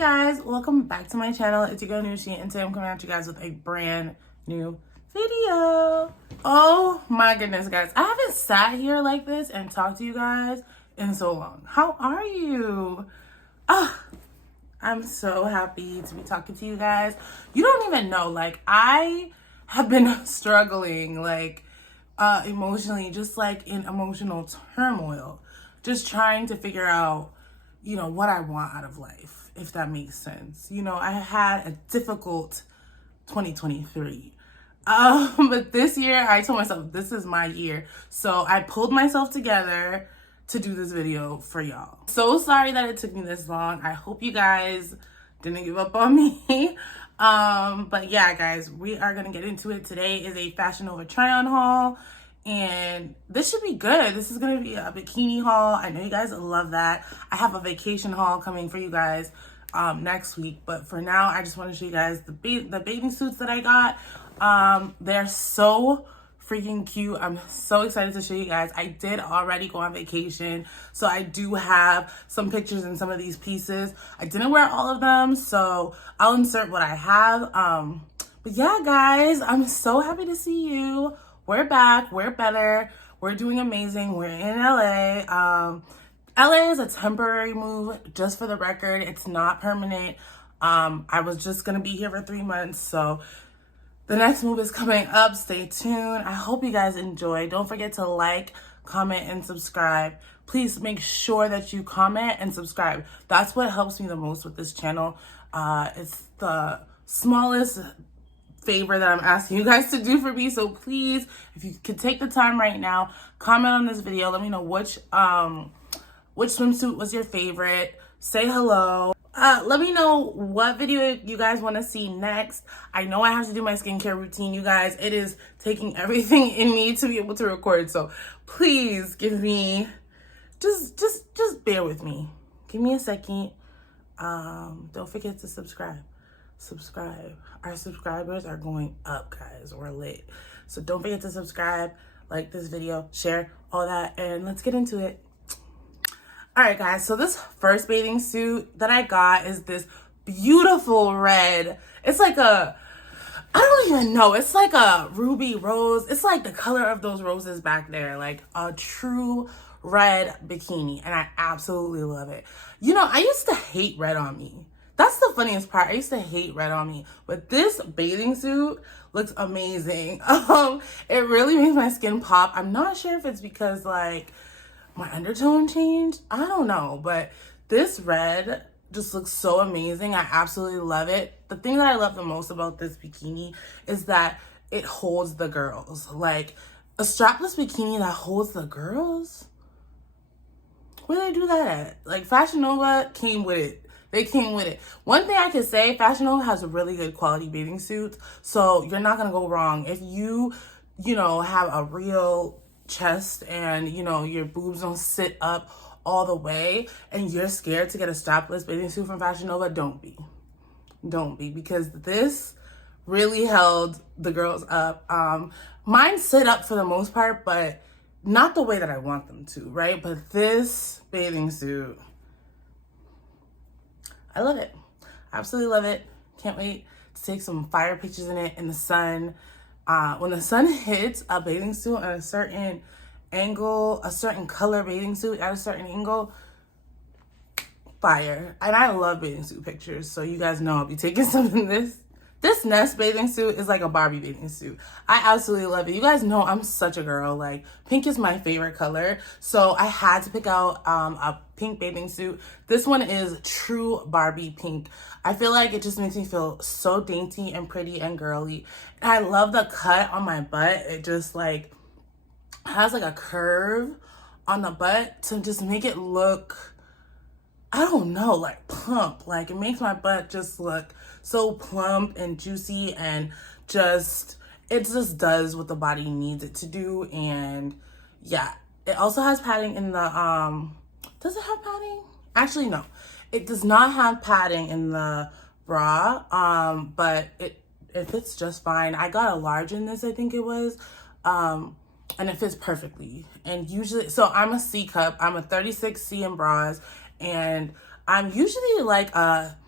guys, welcome back to my channel. It's your girl Nushi, and today I'm coming at you guys with a brand new video. Oh my goodness, guys, I haven't sat here like this and talked to you guys in so long. How are you? I'm so happy to be talking to you guys. You don't even know, like, I have been struggling, like, emotionally, just like in emotional turmoil, just trying to figure out, you know, what I want out of life, if that makes sense. You know, I had a difficult 2023. But this year I told myself this is my year. So I pulled myself together to do this video for y'all. So sorry that it took me this long. I hope you guys didn't give up on me. But yeah, guys, we are gonna get into it. Today is a Fashion Nova try-on haul, and this should be good. This is gonna be a bikini haul. I know you guys love that. I have a vacation haul coming for you guys next week, but for now I just want to show you guys the bathing suits that I got. They're so freaking cute. I'm so excited to show you guys. I did already go on vacation, so I do have some pictures in some of these pieces. I didn't wear all of them, so I'll insert what I have. But yeah, guys, I'm so happy to see you. We're back, we're better, we're doing amazing. We're in LA. LA is a temporary move, just for the record. It's not permanent. I was just gonna be here for 3 months, so the next move is coming up. Stay tuned. I hope you guys enjoy. Don't forget to like, comment, and subscribe. Please make sure that you comment and subscribe. That's what helps me the most with this channel. It's the smallest favor that I'm asking you guys to do for me. So please, if you could take the time right now, comment on this video. Let me know which swimsuit was your favorite. Say hello. Let me know what video you guys want to see next. I know I have to do my skincare routine, you guys. It is taking everything in me to be able to record. So please give me, just bear with me. Give me a second. Don't forget to subscribe. Our subscribers are going up, guys. We're lit. So don't forget to subscribe, like this video, share, all that, and let's get into it. All right, guys, so this first bathing suit that I got is this beautiful red. It's like I don't even know. It's like a ruby rose. It's like the color of those roses back there, like a true red bikini, and I absolutely love it. You know, I used to hate red on me. That's the funniest part. I used to hate red on me, but this bathing suit looks amazing. It really makes my skin pop. I'm not sure if it's because, like, my undertone changed. I don't know, but this red just looks so amazing. I absolutely love it. The thing that I love the most about this bikini is that it holds the girls. Like, a strapless bikini that holds the girls? Where do they do that at? Like, Fashion Nova came with it. They came with it. One thing I can say, Fashion Nova has really good quality bathing suits, so you're not gonna go wrong. If you know, have a real chest and, you know, your boobs don't sit up all the way and you're scared to get a strapless bathing suit from Fashion Nova, don't be, because this really held the girls up. Mine sit up for the most part, but not the way that I want them to, right? But this bathing suit, I love it. Absolutely love it. Can't wait to take some fire pictures in it in the sun. When the sun hits a bathing suit at a certain angle, a certain color bathing suit at a certain angle, fire. And I love bathing suit pictures, so you guys know I'll be taking some of this. This Nest bathing suit is like a Barbie bathing suit. I absolutely love it. You guys know I'm such a girl. Like, pink is my favorite color, so I had to pick out a pink bathing suit. This one is true Barbie pink. I feel like it just makes me feel so dainty and pretty and girly. And I love the cut on my butt. It just, like, has like a curve on the butt to just make it look, I don't know, like plump. Like, it makes my butt just look so plump and juicy, and it just does what the body needs it to do. And yeah, it also has padding in the does it have padding? Actually, no, it does not have padding in the bra, but it fits just fine. I got a large in this, I think it was, and it fits perfectly. And usually, so I'm a C cup, I'm a 36C in bras, and I'm usually like a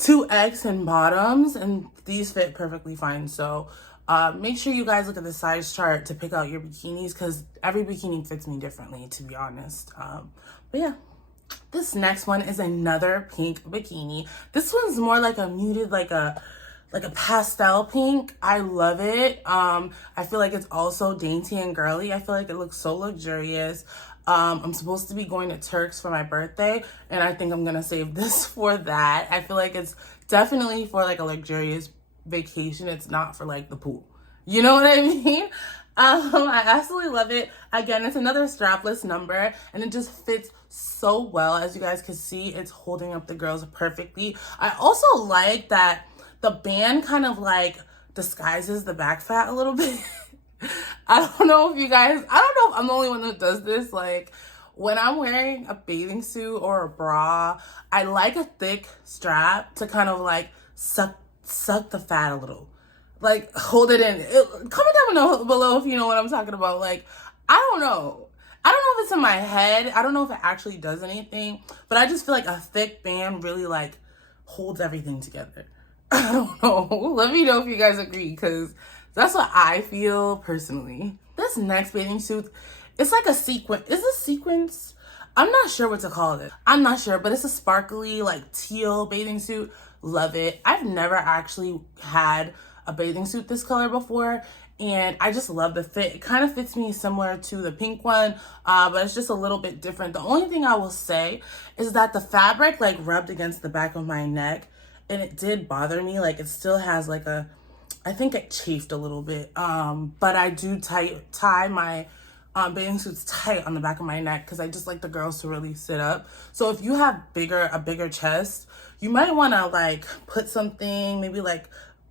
2X in bottoms, and these fit perfectly fine. So make sure you guys look at the size chart to pick out your bikinis, because every bikini fits me differently, to be honest. But yeah, this next one is another pink bikini. This one's more like a muted, like a pastel pink. I love it. I feel like it's also dainty and girly. I feel like it looks so luxurious. I'm supposed to be going to Turks for my birthday, and I think I'm gonna save this for that. I feel like it's definitely for like a luxurious vacation. It's not for like the pool. You know what I mean? I absolutely love it. Again, it's another strapless number, and it just fits so well. As you guys can see, it's holding up the girls perfectly. I also like that the band kind of like disguises the back fat a little bit. I don't know if I'm the only one that does this. Like, when I'm wearing a bathing suit or a bra, I like a thick strap to kind of like suck the fat a little. Like, hold it in. Comment down below if you know what I'm talking about. Like, I don't know. I don't know if it's in my head. I don't know if it actually does anything. But I just feel like a thick band really like holds everything together. I don't know. Let me know if you guys agree, because that's what I feel personally. This next bathing suit, it's like a sequin. Is this sequins? I'm not sure what to call it. I'm not sure, but it's a sparkly, like teal bathing suit. Love it. I've never actually had a bathing suit this color before, and I just love the fit. It kind of fits me similar to the pink one, but it's just a little bit different. The only thing I will say is that the fabric like rubbed against the back of my neck, and it did bother me. Like, it still has like I think it chafed a little bit, but I do tie my bathing suits tight on the back of my neck, because I just like the girls to really sit up. So if you have a bigger chest, you might want to like put something, maybe like,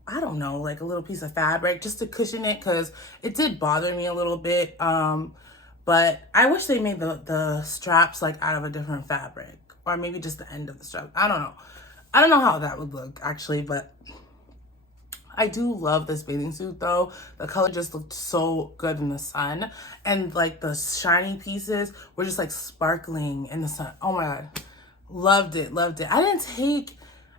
I don't know, like a little piece of fabric just to cushion it, because it did bother me a little bit. But I wish they made the straps like out of a different fabric, or maybe just the end of the strap. I don't know how that would look actually, but I do love this bathing suit though. The color just looked so good in the sun, and like the shiny pieces were just like sparkling in the sun. Oh my God, loved it. I didn't take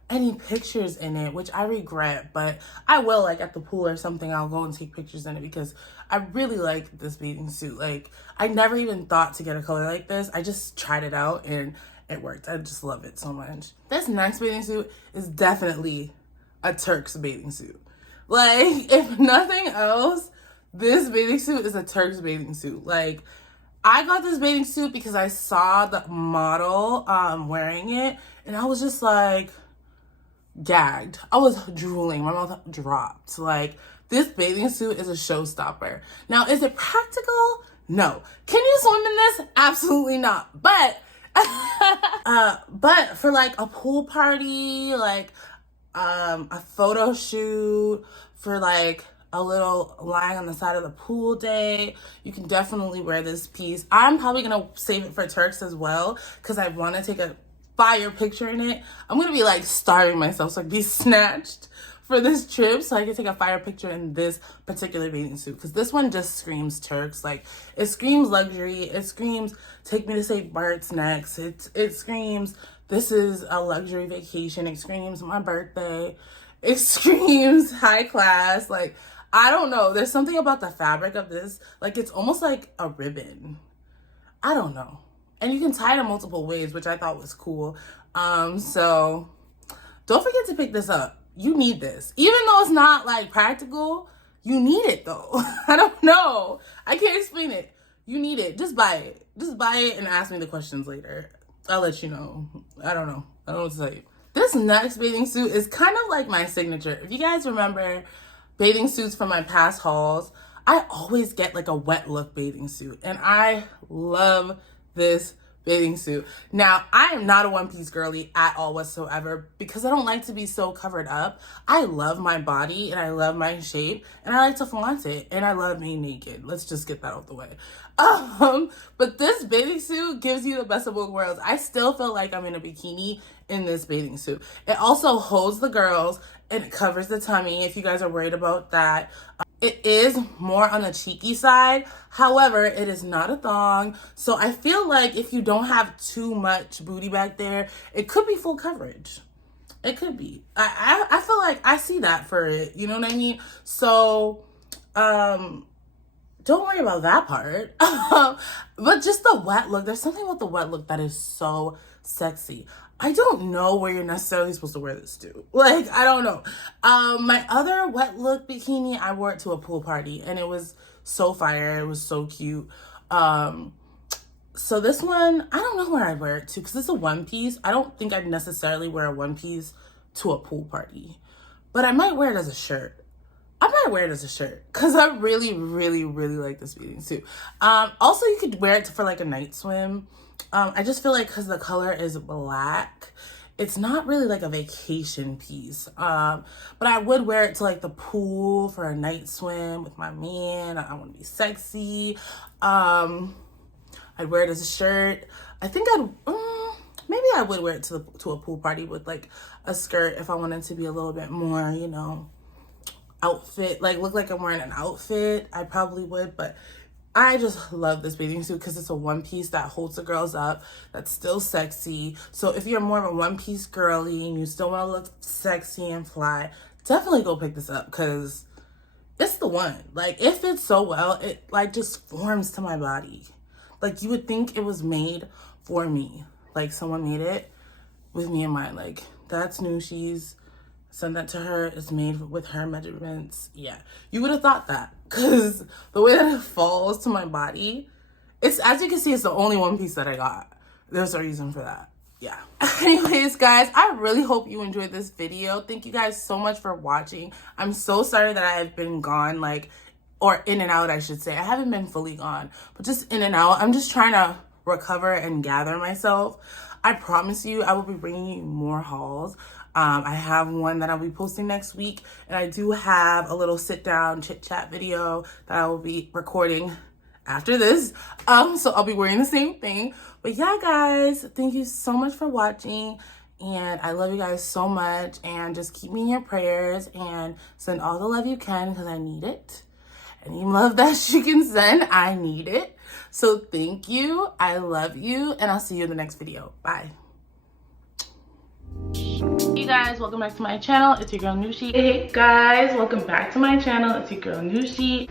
any pictures in it, which I regret, but I will, like at the pool or something, I'll go and take pictures in it, because I really like this bathing suit. Like, I never even thought to get a color like this. I just tried it out and it worked. I just love it so much. This next bathing suit is definitely a Turks bathing suit. Like, if nothing else, this bathing suit is a Turks bathing suit. Like, I got this bathing suit because I saw the model wearing it, and I was just like gagged. I was drooling. My mouth dropped. Like, this bathing suit is a showstopper. Now, is it practical? No. Can you swim in this? Absolutely not. But but for like a pool party, like a photo shoot, for like a little lying on the side of the pool day, you can definitely wear this piece. I'm probably gonna save it for Turks as well, because I want to take a fire picture in it. I'm gonna be like starving myself so I can be snatched for this trip, so I can take a fire picture in this particular bathing suit, because this one just screams Turks. Like, it screams luxury. It screams take me to St. Bart's next. It screams this is a luxury vacation. It screams my birthday. It screams high class. Like, I don't know. There's something about the fabric of this. Like, it's almost like a ribbon. I don't know. And you can tie it in multiple ways, which I thought was cool. So don't forget to pick this up. You need this. Even though it's not like practical, you need it though. I don't know. I can't explain it. You need it. Just buy it. Just buy it and ask me the questions later. I'll let you know. I don't know. I don't know what to tell you. This next bathing suit is kind of like my signature. If you guys remember bathing suits from my past hauls, I always get like a wet look bathing suit, and I love this bathing suit. Now, I am not a one-piece girly at all whatsoever, because I don't like to be so covered up. I love my body and I love my shape, and I like to flaunt it, and I love being naked. Let's just get that out the way. But this bathing suit gives you the best of both worlds. I still feel like I'm in a bikini in this bathing suit. It also holds the girls and it covers the tummy if you guys are worried about that. It is more on the cheeky side. However, it is not a thong. So I feel like if you don't have too much booty back there, it could be full coverage. It could be. I feel like I see that for it. You know what I mean? So, don't worry about that part. But just the wet look. There's something about the wet look that is so sexy. I don't know where you're necessarily supposed to wear this to. Like, I don't know. My other wet look bikini, I wore it to a pool party, and it was so fire. It was so cute. So this one, I don't know where I'd wear it to because it's a one piece. I don't think I'd necessarily wear a one piece to a pool party, but I might wear it as a shirt. I might wear it as a shirt because I really, really, really like this bathing suit. Also, you could wear it for like a night swim. I just feel like because the color is black, it's not really like a vacation piece. But I would wear it to like the pool for a night swim with my man. I want to be sexy. I'd wear it as a shirt. I think maybe I would wear it to a pool party with like a skirt if I wanted to be a little bit more, you know, outfit, like look like I'm wearing an outfit. I probably would, but I just love this bathing suit because it's a one piece that holds the girls up, that's still sexy. So if you're more of a one piece girly and you still want to look sexy and fly, definitely go pick this up because it's the one. Like, it fits so well. It like just forms to my body. Like, you would think it was made for me. Like, someone made it with me in mind. Like, that's new. She's sent that to her. It's made with her measurements. Yeah. You would have thought that. Because the way that it falls to my body, it's, as you can see, it's the only one piece that I got. There's a reason for that. Yeah. Anyways, guys, I really hope you enjoyed this video. Thank you guys so much for watching. I'm so sorry that I have been gone, like, or in and out, I should say. I haven't been fully gone, but just in and out. I'm just trying to recover and gather myself. I promise you, I will be bringing you more hauls. I have one that I'll be posting next week, and I do have a little sit-down chit-chat video that I will be recording after this. So I'll be wearing the same thing. But yeah, guys, thank you so much for watching. And I love you guys so much. And just keep me in your prayers and send all the love you can because I need it. Any love that you can send, I need it. So thank you. I love you. And I'll see you in the next video. Bye. Hey guys, welcome back to my channel. It's your girl Nushi. Hey guys, welcome back to my channel. It's your girl Nushi.